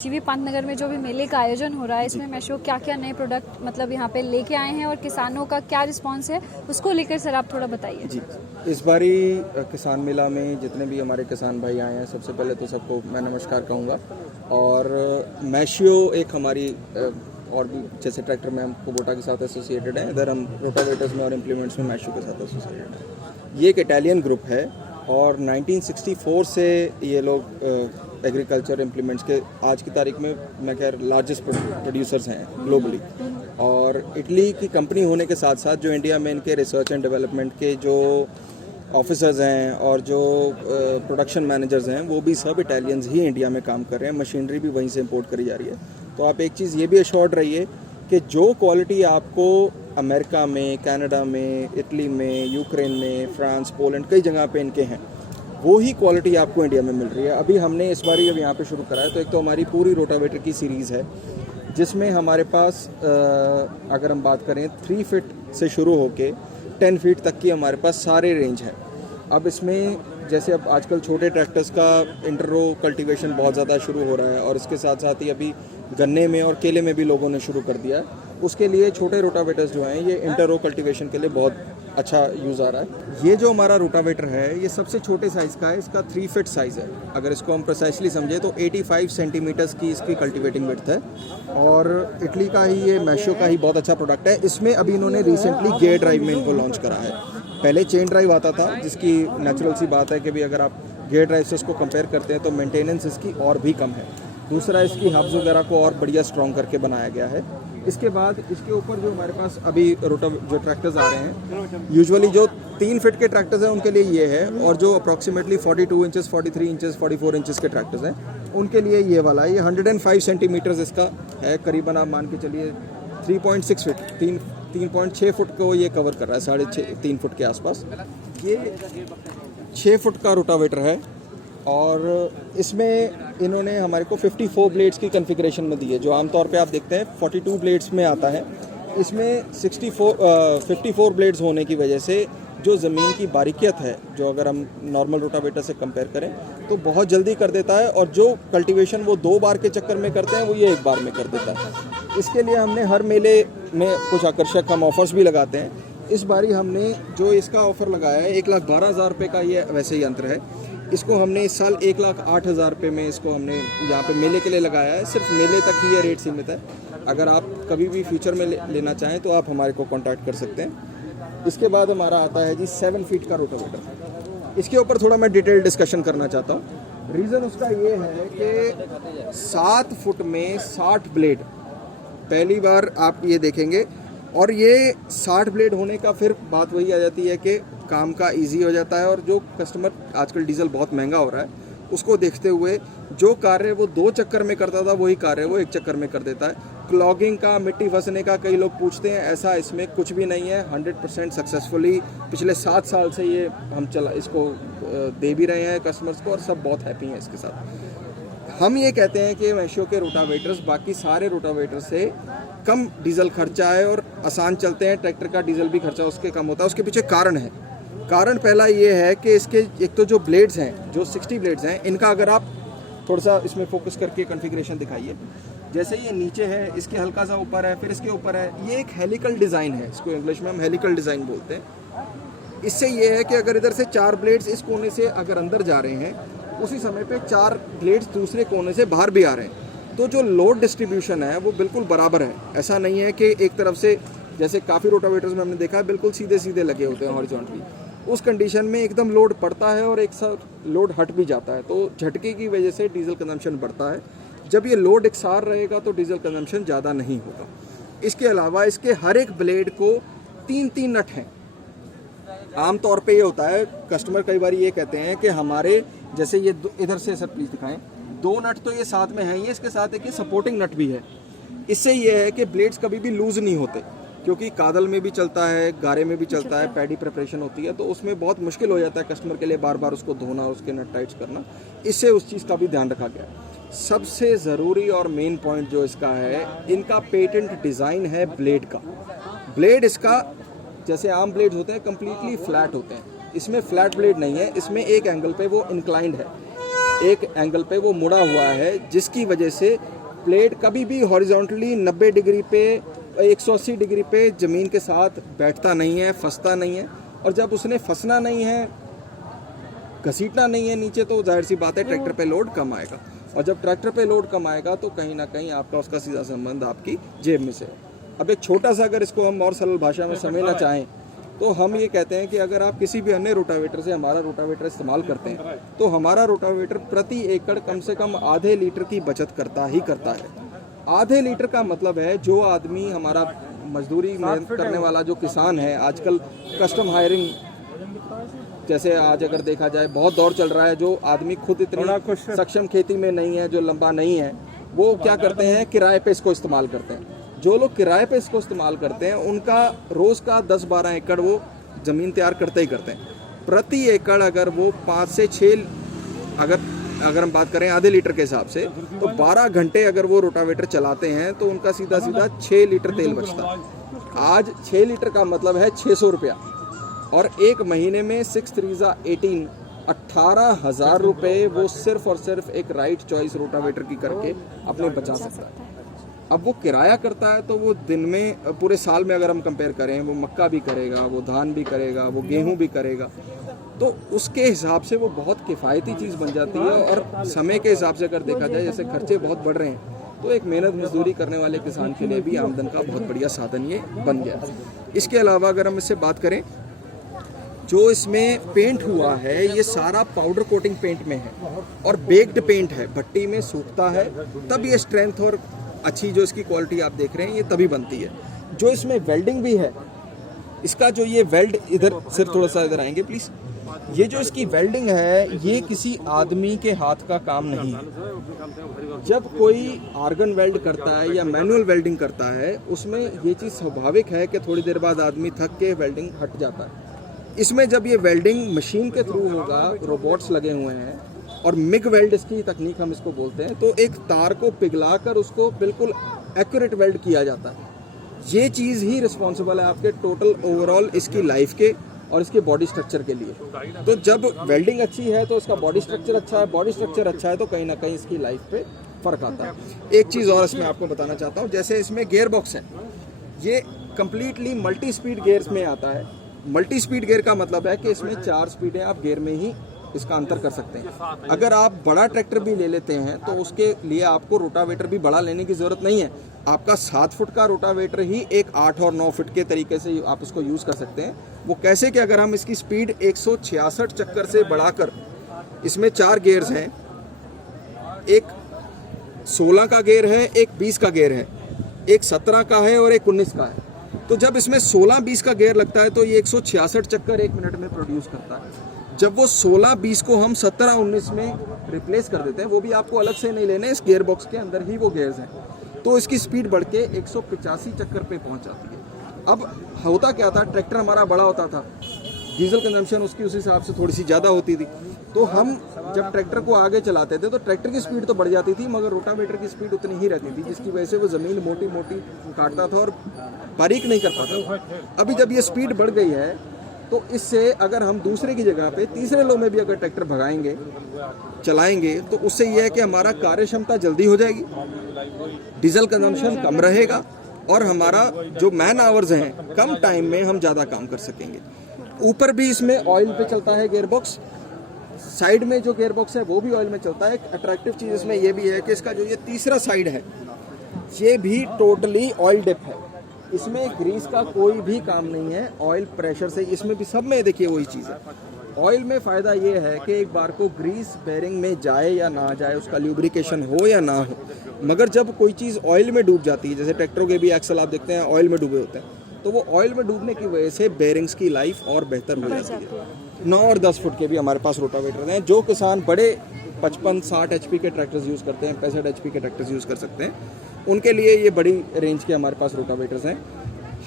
जीवी पांतनगर में जो भी मेले का आयोजन हो रहा है, इसमें मैशो क्या क्या नए प्रोडक्ट मतलब यहाँ पे लेके आए हैं और किसानों का क्या रिस्पांस है, उसको लेकर सर आप थोड़ा बताइए। जी, इस बारी किसान मेला में जितने भी हमारे किसान भाई आए हैं, सबसे पहले तो सबको मैं नमस्कार कहूँगा। और मैशो एक हमारी और भी जैसे ट्रैक्टर में हम कुबोटा के साथ एसोसिएटेड हैं, इधर हम रोटावेटर्स में और इम्प्लीमेंट्स में मैशो के साथ एसोसिएटेड हैं। ये एक इटालियन ग्रुप है और 1964 से ये लोग एग्रीकल्चर इम्प्लीमेंट्स के आज की तारीख में मैं कह लार्जेस्ट प्रोड्यूसर्स हैं ग्लोबली। और इटली की कंपनी होने के साथ साथ जो इंडिया में इनके रिसर्च एंड डेवलपमेंट के जो ऑफिसर्स हैं और जो प्रोडक्शन मैनेजर्स हैं वो भी सब इटालियंस ही इंडिया में काम कर रहे हैं। मशीनरी भी वहीं से इंपोर्ट करी जा रही है। तो आप एक चीज़ ये भी एश्योर्ड रहिए कि जो क्वालिटी आपको अमेरिका में, कनाडा में, इटली में, यूक्रेन में, फ्रांस, पोलैंड कई जगह पे इनके हैं, वो ही क्वालिटी आपको इंडिया में मिल रही है। अभी हमने इस बार जब यहाँ पे शुरू करा है तो एक तो हमारी पूरी रोटावेटर की सीरीज़ है जिसमें हमारे पास अगर हम बात करें 3 फीट से शुरू होके 10 फीट तक की हमारे पास सारे रेंज हैं। अब इसमें जैसे अब आजकल छोटे ट्रैक्टर्स का इंटररो कल्टीवेशन बहुत ज़्यादा शुरू हो रहा है और इसके साथ साथ ही अभी गन्ने में और केले में भी लोगों ने शुरू कर दिया है। उसके लिए छोटे रोटावेटर्स जो हैं ये इंटररो कल्टीवेशन के लिए बहुत अच्छा यूज़ आ रहा है। ये जो हमारा रोटावेटर है ये सबसे छोटे साइज़ का है, इसका 3 फीट साइज़ है। अगर इसको हम प्रिसाइसली समझे तो 85 सेंटीमीटर्स की इसकी कल्टीवेटिंग विड्थ है और इटली का ही ये मैशो का ही बहुत अच्छा प्रोडक्ट है। इसमें अभी इन्होंने रिसेंटली गियर ड्राइव में इनको लॉन्च करा है। पहले चेन ड्राइव आता था जिसकी नेचुरल सी बात है कि भाई अगर आप गियर ड्राइव से इसको कंपेयर करते हैं तो मेंटेनेंस इसकी और भी कम है। दूसरा इसकी हब्स वगैरह को और बढ़िया स्ट्रॉन्ग करके बनाया गया है। इसके बाद इसके ऊपर जो हमारे पास अभी जो ट्रैक्टर्स आ रहे हैं, यूजुअली जो 3 फीट के ट्रैक्टर्स हैं उनके लिए ये है और जो अप्रॉक्सीमेटली 42 इंचेस, 43 इंचेस, 44 इंचेस के ट्रैक्टर्स हैं उनके लिए ये वाला है। ये 105 सेंटीमीटर्स इसका है, करीबन आप मान के चलिए 3.6 फीट 3.6 फुट को ये कवर कर रहा है, 3.5 फुट के आसपास। ये 6 फुट का रोटावेटर है और इसमें इन्होंने हमारे को 54 ब्लेड्स की कॉन्फ़िगरेशन में दी है। जो आमतौर पे आप देखते हैं 42 ब्लेड्स में आता है, इसमें 54 ब्लेड्स होने की वजह से जो ज़मीन की बारीकियत है, जो अगर हम नॉर्मल रोटावेटर से कंपेयर करें तो बहुत जल्दी कर देता है और जो कल्टीवेशन वो 2 बार के चक्कर में करते हैं वो ये 1 बार में कर देता है। इसके लिए हमने हर मेले में कुछ आकर्षक हम ऑफ़र्स भी लगाते हैं। इस बारी हमने जो इसका ऑफ़र लगाया है 1,12,000 रुपये का ये वैसे यंत्र है। इसको हमने इस साल 1,08,000 रुपये में इसको हमने यहाँ पे मेले के लिए लगाया है। सिर्फ मेले तक ही ये रेट सीमित है। अगर आप कभी भी फ्यूचर में लेना चाहें तो आप हमारे को कांटेक्ट कर सकते हैं। इसके बाद हमारा आता है जी 7 फीट का रोटावेटर। इसके ऊपर थोड़ा मैं डिटेल डिस्कशन करना चाहता हूँ। रीज़न उसका ये है कि 7 फुट में 60 ब्लेड पहली बार आप ये देखेंगे और ये 60 ब्लेड होने का फिर बात वही आ जाती है कि काम का इजी हो जाता है और जो कस्टमर आजकल डीजल बहुत महंगा हो रहा है उसको देखते हुए जो कार्य वो 2 चक्कर में करता था वही कार्य वो 1 चक्कर में कर देता है। क्लॉगिंग का, मिट्टी फंसने का कई लोग पूछते हैं, ऐसा इसमें कुछ भी नहीं है। 100% सक्सेसफुली पिछले 7 साल से ये हम इसको दे भी रहे हैं कस्टमर्स को और सब बहुत हैप्पी हैं इसके साथ। हम ये कहते हैं कि मैशो के रोटावेटर्स बाकी सारे रोटावेटर से कम डीजल खर्चा है और आसान चलते हैं। ट्रैक्टर का डीजल भी खर्चा उसके कम होता है। उसके पीछे कारण है। कारण पहला ये है कि इसके एक तो जो ब्लेड्स हैं, जो 60 ब्लेड्स हैं, इनका अगर आप थोड़ा सा इसमें फोकस करके कॉन्फ़िगरेशन दिखाइए। जैसे ये नीचे है, इसके हल्का सा ऊपर है, फिर इसके ऊपर है। ये एक हेलिकल डिज़ाइन है, इसको इंग्लिश में हम हेलिकल डिज़ाइन बोलते हैं। इससे ये है कि अगर इधर से 4 ब्लेड्स इस कोने से अगर अंदर जा रहे हैं, उसी समय पे 4 ब्लेड्स दूसरे कोने से बाहर भी आ रहे हैं, तो जो लोड डिस्ट्रीब्यूशन है वो बिल्कुल बराबर है। ऐसा नहीं है कि एक तरफ से, जैसे काफ़ी रोटावेटर्स में हमने देखा है बिल्कुल सीधे सीधे लगे होते हैं हॉरिजॉन्टली। उस कंडीशन में एकदम लोड पड़ता है और एक साथ लोड हट भी जाता है, तो झटके की वजह से डीजल कंजम्पशन बढ़ता है। जब ये लोड एकसार रहेगा तो डीजल कंजम्पशन ज़्यादा नहीं होगा। इसके अलावा इसके हर एक ब्लेड को 3-3 नट हैं। आमतौर पे ये होता है, कस्टमर कई बार ये कहते हैं कि हमारे जैसे ये इधर से सर प्लीज़ दिखाएं, 2 नट तो ये साथ में हैं ही, इसके साथ एक ये सपोर्टिंग नट भी है। इससे ये है कि ब्लेड्स कभी भी लूज़ नहीं होते, क्योंकि कादल में भी चलता है, गारे में भी चलता है, पैडी प्रिपरेशन होती है, तो उसमें बहुत मुश्किल हो जाता है कस्टमर के लिए बार बार उसको धोना, उसके नट टाइट्स करना। इससे उस चीज़ का भी ध्यान रखा गया। सबसे ज़रूरी और मेन पॉइंट जो इसका है, इनका पेटेंट डिज़ाइन है ब्लेड का। ब्लेड इसका जैसे आम ब्लेड होते हैं कम्प्लीटली फ्लैट होते हैं, इसमें फ्लैट ब्लेड नहीं है, इसमें एक एंगल पे वो इंक्लाइंड है। एक एंगल पे वो मुड़ा हुआ है, जिसकी वजह से प्लेट कभी भी हॉरिजॉन्टली 90 डिग्री पे 180 डिग्री पे ज़मीन के साथ बैठता नहीं है, फंसता नहीं है। और जब उसने फंसना नहीं है, घसीटना नहीं है नीचे, तो जाहिर सी बात है ट्रैक्टर पे लोड कम आएगा। और जब ट्रैक्टर पे लोड कम आएगा तो कहीं ना कहीं आपका उसका सीधा संबंध आपकी जेब में से है। अब एक छोटा सा अगर इसको हम और सरल भाषा में समझना चाहें तो हम ये कहते हैं कि अगर आप किसी भी अन्य रोटावेटर से हमारा रोटावेटर इस्तेमाल करते हैं तो हमारा रोटावेटर प्रति एकड़ कम से कम आधे लीटर की बचत करता ही करता है। आधे लीटर का मतलब है जो आदमी हमारा मजदूरी मेहनत करने वाला जो किसान है, आजकल कस्टम हायरिंग जैसे आज अगर देखा जाए बहुत दौर चल रहा है, जो आदमी खुद इतनी सक्षम खेती में नहीं है, जो लंबा नहीं है, वो क्या करते हैं, किराए पे इसको इस्तेमाल करते हैं। जो लोग किराए पे इसको इस्तेमाल करते हैं उनका रोज़ का 10-12 एकड़ वो ज़मीन तैयार करते ही करते हैं। प्रति एकड़ अगर वो 5 से 6 अगर हम बात करें आधे लीटर के हिसाब से, तो 12 घंटे अगर वो रोटावेटर चलाते हैं तो उनका सीधा 6 लीटर तेल बचता है। आज 6 लीटर का मतलब है 600 रुपया, और एक महीने में 6 3 18 18,000 रुपये वो सिर्फ और सिर्फ एक राइट चॉइस रोटावेटर की करके अपने बचा सकता है। अब वो किराया करता है तो वो दिन में पूरे साल में अगर हम कंपेयर करें, वो मक्का भी करेगा, वो धान भी करेगा, वो गेहूं भी करेगा, तो उसके हिसाब से वो बहुत किफ़ायती चीज़ बन जाती है। और समय के हिसाब से अगर देखा जाए, जैसे खर्चे बहुत बढ़ रहे हैं, तो एक मेहनत मजदूरी करने वाले किसान के लिए भी आमदन का बहुत बढ़िया साधन ये बन गया। इसके अलावा अगर हम इससे बात करें, जो इसमें पेंट हुआ है ये सारा पाउडर कोटिंग पेंट में है और बेक्ड पेंट है, भट्टी में सूखता है, तब ये स्ट्रेंथ और अच्छी जो इसकी क्वालिटी आप देख रहे हैं ये तभी बनती है। जो इसमें वेल्डिंग भी है, इसका जो ये वेल्ड, इधर सिर्फ थोड़ा सा इधर आएंगे प्लीज़, ये जो इसकी वेल्डिंग है ये किसी आदमी के हाथ का काम नहीं है। जब कोई आर्गन वेल्ड करता है या मैनुअल वेल्डिंग करता है, उसमें ये चीज़ स्वाभाविक है कि थोड़ी देर बाद आदमी थक के वेल्डिंग हट जाता है। इसमें जब ये वेल्डिंग मशीन के थ्रू होगा, रोबोट्स लगे हुए हैं और मिग वेल्ड इसकी तकनीक हम इसको बोलते हैं, तो एक तार को पिघलाकर उसको बिल्कुल एक्यूरेट वेल्ड किया जाता है। ये चीज़ ही रिस्पॉन्सिबल है आपके टोटल ओवरऑल इसकी लाइफ के और इसके बॉडी स्ट्रक्चर के लिए। तो जब वेल्डिंग अच्छी है तो इसका बॉडी स्ट्रक्चर अच्छा है, बॉडी स्ट्रक्चर अच्छा है तो कहीं ना कहीं इसकी लाइफ पे फ़र्क आता है। एक चीज़ और इसमें आपको बताना चाहता हूँ, जैसे इसमें गियर बॉक्स है, ये कम्प्लीटली मल्टी स्पीड गियर्स में आता है। मल्टी स्पीड गियर का मतलब है कि इसमें 4 स्पीडें आप गियर में ही इसका अंतर कर सकते हैं। अगर आप बड़ा ट्रैक्टर भी ले लेते हैं तो उसके लिए आपको रोटावेटर भी बड़ा लेने की ज़रूरत नहीं है। आपका 7 फुट का रोटावेटर ही एक 8 और 9 फुट के तरीके से आप इसको यूज़ कर सकते हैं। वो कैसे कि अगर हम इसकी स्पीड 166 चक्कर से बढ़ाकर, इसमें 4 गियर्स हैं, एक 16 का गियर है, एक 20 का गियर है, एक 17 का है और एक 19 का है। तो जब इसमें 16-20 का गियर लगता है तो ये 166 चक्कर 1 मिनट में प्रोड्यूस करता है। जब वो 16-20 को हम 17-19 में रिप्लेस कर देते हैं, वो भी आपको अलग से नहीं लेने, इस गियर बॉक्स के अंदर ही वो गियर्स हैं, तो इसकी स्पीड बढ़ के 185 चक्कर पे पहुंच जाती है। अब होता क्या था, ट्रैक्टर हमारा बड़ा होता था, डीजल कंजम्पशन उसकी उस हिसाब से थोड़ी सी ज़्यादा होती थी, तो हम जब ट्रैक्टर को आगे चलाते थे तो ट्रैक्टर की स्पीड तो बढ़ जाती थी मगर रोटावेटर की स्पीड उतनी ही रहती थी, जिसकी वजह से वो ज़मीन मोटी मोटी काटता था और बारीक नहीं कर पाता था। अभी जब ये स्पीड बढ़ गई है तो इससे अगर हम दूसरे की जगह पे तीसरे लो में भी अगर ट्रैक्टर भगाएंगे, चलाएंगे, तो उससे यह है कि हमारा कार्य क्षमता जल्दी हो जाएगी, डीजल कंजम्पशन कम रहेगा और हमारा जो मैन आवर्स हैं कम टाइम में हम ज़्यादा काम कर सकेंगे। ऊपर भी इसमें ऑयल पे चलता है गियर बॉक्स, साइड में जो गियर बॉक्स है वो भी ऑयल में चलता है। एक अट्रैक्टिव चीज़ इसमें ये भी है कि इसका जो ये तीसरा साइड है ये भी टोटली ऑयल डिप है, इसमें ग्रीस का कोई भी काम नहीं है, ऑयल प्रेशर से, इसमें भी सब में देखिए वही चीज़ है। ऑयल में फ़ायदा ये है कि एक बार को ग्रीस बेरिंग में जाए या ना जाए, उसका ल्यूब्रिकेशन हो या ना हो, मगर जब कोई चीज़ ऑयल में डूब जाती है, जैसे ट्रैक्टरों के भी एक्सल आप देखते हैं ऑयल में डूबे होते हैं, तो वो ऑयल में डूबने की वजह से बेरिंग्स की लाइफ और बेहतर हो जाती है। 9 और 10 फुट के भी हमारे पास रोटावेटर हैं। जो किसान बड़े 55-60 HP के ट्रैक्टर्स यूज़ करते हैं, 65 HP के ट्रैक्टर्स यूज़ कर सकते हैं, उनके लिए ये बड़ी रेंज के हमारे पास रोटावेटर्स हैं।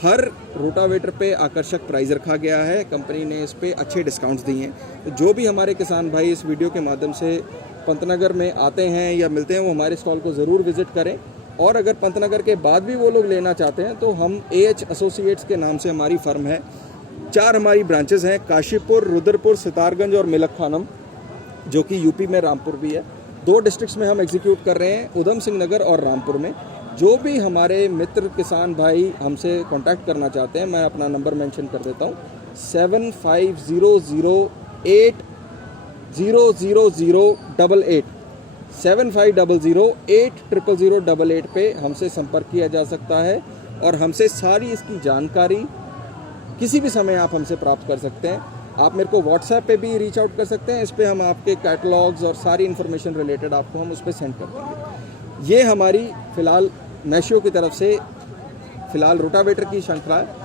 हर रोटावेटर पे आकर्षक प्राइस रखा गया है, कंपनी ने इस पे अच्छे डिस्काउंट्स दिए हैं। तो जो भी हमारे किसान भाई इस वीडियो के माध्यम से पंतनगर में आते हैं या मिलते हैं, वो हमारे स्टॉल को ज़रूर विज़िट करें। और अगर पंतनगर के बाद भी वो लोग लेना चाहते हैं तो हम AH एसोसिएट्स के नाम से हमारी फर्म है, 4 हमारी ब्रांचेस हैं, काशीपुर, रुद्रपुर, सितारगंज और मिलक खानम। जो कि यूपी में रामपुर भी है। 2 डिस्ट्रिक्ट्स में हम एग्जीक्यूट कर रहे हैं, उधम सिंह नगर और रामपुर में। जो भी हमारे मित्र किसान भाई हमसे कांटेक्ट करना चाहते हैं, मैं अपना नंबर मेंशन कर देता हूँ 7500800088 7500800088 पे हमसे संपर्क किया जा सकता है और हमसे सारी इसकी जानकारी किसी भी समय आप हमसे प्राप्त कर सकते हैं। आप मेरे को व्हाट्सएप पे भी रीच आउट कर सकते हैं, इस पे हम आपके कैटलॉग्स और सारी इन्फॉर्मेशन रिलेटेड आपको हम उस पर सेंड कर देंगे। ये हमारी फ़िलहाल मैशियो की तरफ से फ़िलहाल रोटावेटर की श्रृंखला है।